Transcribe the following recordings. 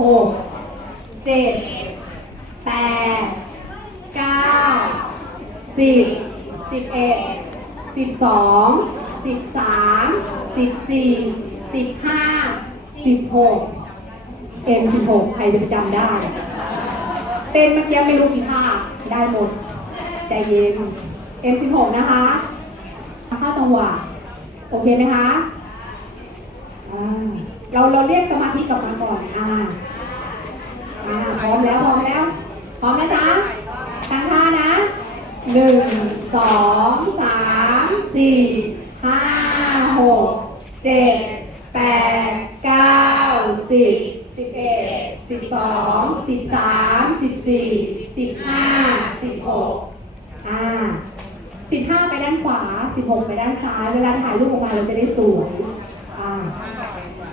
หกเจ็ดแปดเก้าสิบสิบเอ็ดสิบสองสิบสามสิบสี่สิบห้าสิบหกเอ็มสิบหกใครจะไปจำได้ เต้นเมื่อกี้ไม่รู้กี่ท่าได้หมด ใจเย็น M16 นะคะเข้าจังหวะ โอเคไหมคะเราเราเรียกสมาธิกับมันก่อนอ่า อ่าพร้อมแล้วพร้อมแล้วพร้อมนะจ๊ะตั้งท่านะหนึ่งสองสามสี่ห้าหกเจ็ดแปดเก้าสิบสิบเอ็ดสิบสองสิบสามสิบสี่สิบห้าสิบหกอ่าสิบห้าไปด้านขวาสิบหกไปด้านซ้าย เวลาถ่ายรูปออกมาเราจะได้สวยอ่า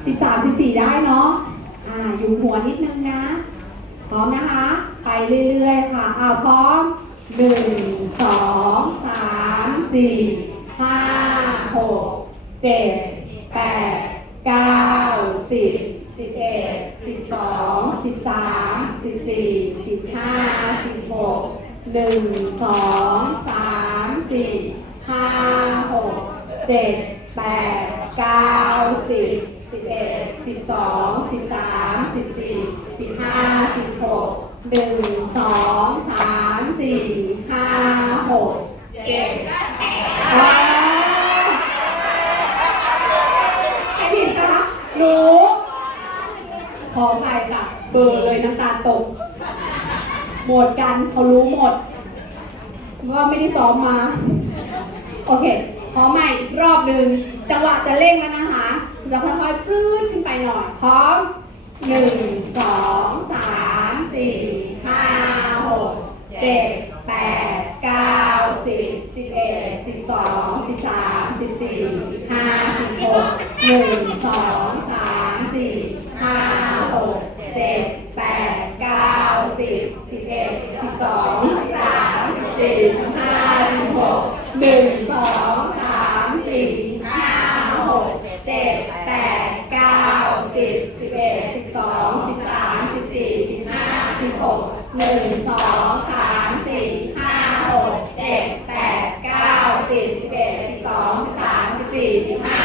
สิบสามสิบสี่ได้เนาะอ่าอยู่หัวนิดนึงนะ ร้อมนะคะ ไปเรื่อยๆค่ะอ้าวพร้อมหนึ่งสองสามสี่ห้าหกเจ็ดแปดเก้าสิบสิบเอ็ดสิบสองสิบสามสิบสี่สิบห้าสิบหกหนึ่งสองสามสี่ห้าหกเจ็ดแปดเก้าสิบสิบเอ็ดสิบสองสิบสามสิบสี่สิบ ห้าสิบหกหนึ่งสองสามสี่ห้าหกเจ็ดว้าวใครผิดนะคะหนูขอใครค่ะเบอร์เลยน้ำตาลตก หมดกันเขารู้หมด ว่าไม่ได้ซ้อมมา โอเคพร้อใหม่อีกรอบหนึ่งจังหวะจะเร่งแล้วนะคะ จะค่อยๆพื้นขึ้นไปหน่อยพร้อม หนึ่งสองสามสี่ห้าหกเจ็ดแปดเก้าสิบสิบเอ็ดสิบสองสิบสามสิบสี่สิบห้าสิบหกหนึ่งสองสามสี่ห้าหกเจ็ดแปดเก้าสิบสิบเอ็ดสิบสองสิบสามสิบสี่สิบห้าสิบหกหนึ่งสองสามสี่ห้าหกเจ็ดแปดเก้าสิบสิบเอ็ดสิบสองสิบสามสิบสี่สิบห้าสิบ หนึ่งสองสามสี่ห้าหกเจ็ดแปดเก้าสิบสิบเอ็ดสิบสองสิบสามสิบสี่สิบห้าสิบหกหนึ่งสองสามสี่ห้า